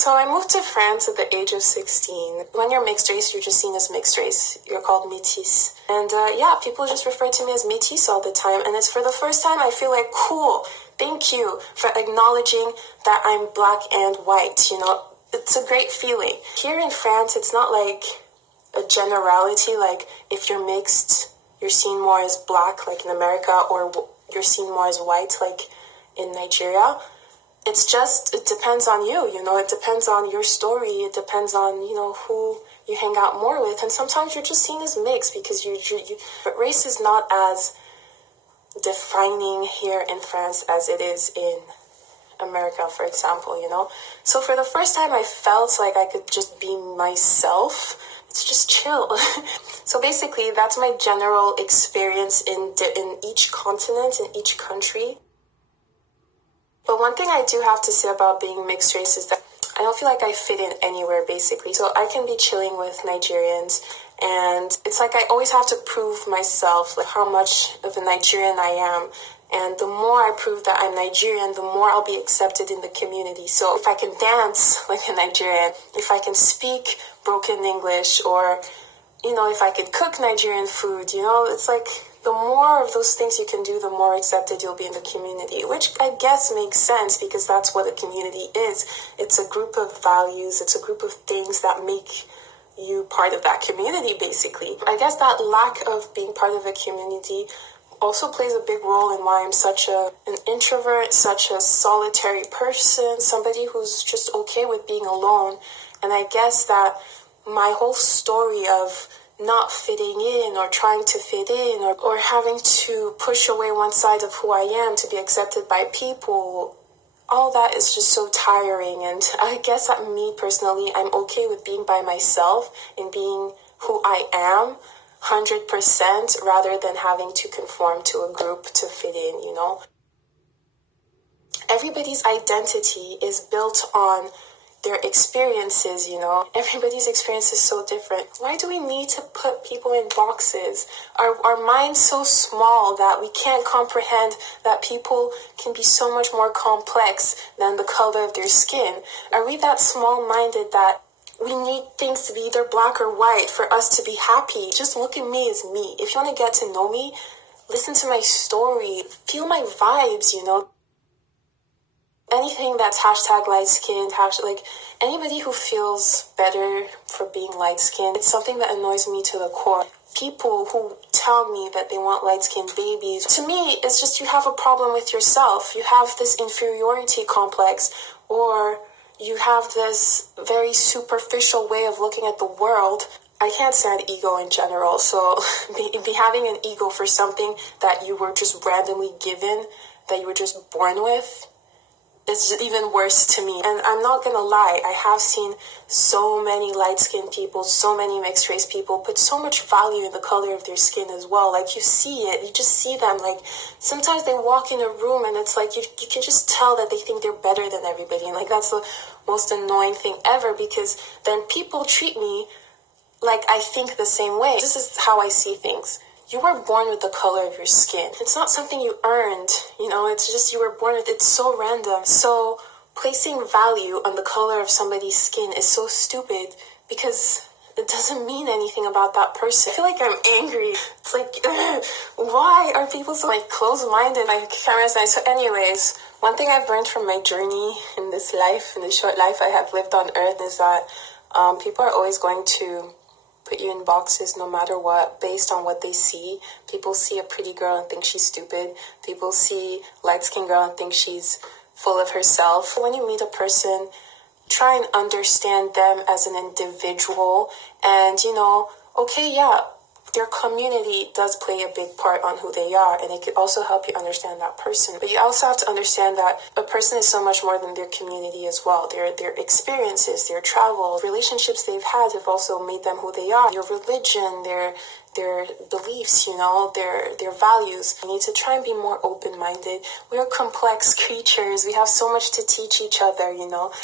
So I moved to France at the age of 16. When you're mixed race, you're just seen as mixed race. You're called métis. And yeah, people just refer to me as métis all the time. And it's for the first time I feel like, cool, thank you for acknowledging that I'm black and white. You know, it's a great feeling. Here in France, it's not like a generality, like if you're mixed, you're seen more as black, like in America, or you're seen more as white, like in Nigeria. It's just, it depends on you, you know, it depends on your story, it depends on, you know, who you hang out more with, and sometimes you're just seen as mixed because but race is not as defining here in France as it is in America, for example, you know. So for the first time, I felt like I could just be myself. It's just chill. So basically, that's my general experience in each continent, in each country. But one thing I do have to say about being mixed race is that I don't feel like I fit in anywhere, basically. So I can be chilling with Nigerians, and it's like I always have to prove myself, like how much of a Nigerian I am. And the more I prove that I'm Nigerian, the more I'll be accepted in the community. So if I can dance like a Nigerian, if I can speak broken English, or, you know, if I can cook Nigerian food, you know, it's like the more of those things you can do, the more accepted you'll be in the community, which I guess makes sense because that's what a community is. It's a group of values. It's a group of things that make you part of that community, basically. I guess that lack of being part of a community also plays a big role in why I'm such an introvert, such a solitary person, somebody who's just okay with being alone. And I guess that my whole story of not fitting in or trying to fit in or having to push away one side of who I am to be accepted by people, all that is just so tiring. And I guess that me personally, I'm okay with being by myself and being who I am 100% rather than having to conform to a group to fit in, you know. Everybody's identity is built on their experiences, you know. Everybody's experience is so different. Why do we need to put people in boxes? Our minds so small that we can't comprehend that people can be so much more complex than the color of their skin. Are we that small-minded that we need things to be either black or white for us to be happy? Just look at me as me. If you want to get to know me, listen to my story, feel my vibes, you know. Anything that's hashtag light-skinned, like anybody who feels better for being light-skinned, it's something that annoys me to the core. People who tell me that they want light-skinned babies, to me, it's just you have a problem with yourself. You have this inferiority complex, or you have this very superficial way of looking at the world. I can't stand ego in general, so be having an ego for something that you were just randomly given, that you were just born with, it's even worse to me. And I'm not gonna lie, I have seen so many light-skinned people, so many mixed-race people put so much value in the color of their skin as well. Like, you see it, you just see them. Like, sometimes they walk in a room and it's like you can just tell that they think they're better than everybody. And like, that's the most annoying thing ever, because then people treat me like I think the same way. This is how I see things. You were born with the color of your skin. It's not something you earned, you know, it's just you were born with it. It's so random. So placing value on the color of somebody's skin is so stupid because it doesn't mean anything about that person. I feel like I'm angry. It's like, why are people so like close-minded? I can't understand. So anyways, one thing I've learned from my journey in this life, in the short life I have lived on earth, is that people are always going to put you in boxes no matter what, based on what they see. People see a pretty girl and think she's stupid. People see light-skinned girl and think she's full of herself. When you meet a person, try and understand them as an individual. And, you know, okay, yeah, their community does play a big part on who they are, and it could also help you understand that person. But you also have to understand that a person is so much more than their community as well. Their experiences, their travel, relationships they've had have also made them who they are. Your religion, their beliefs, you know, their values. You need to try and be more open-minded. We're complex creatures. We have so much to teach each other, you know.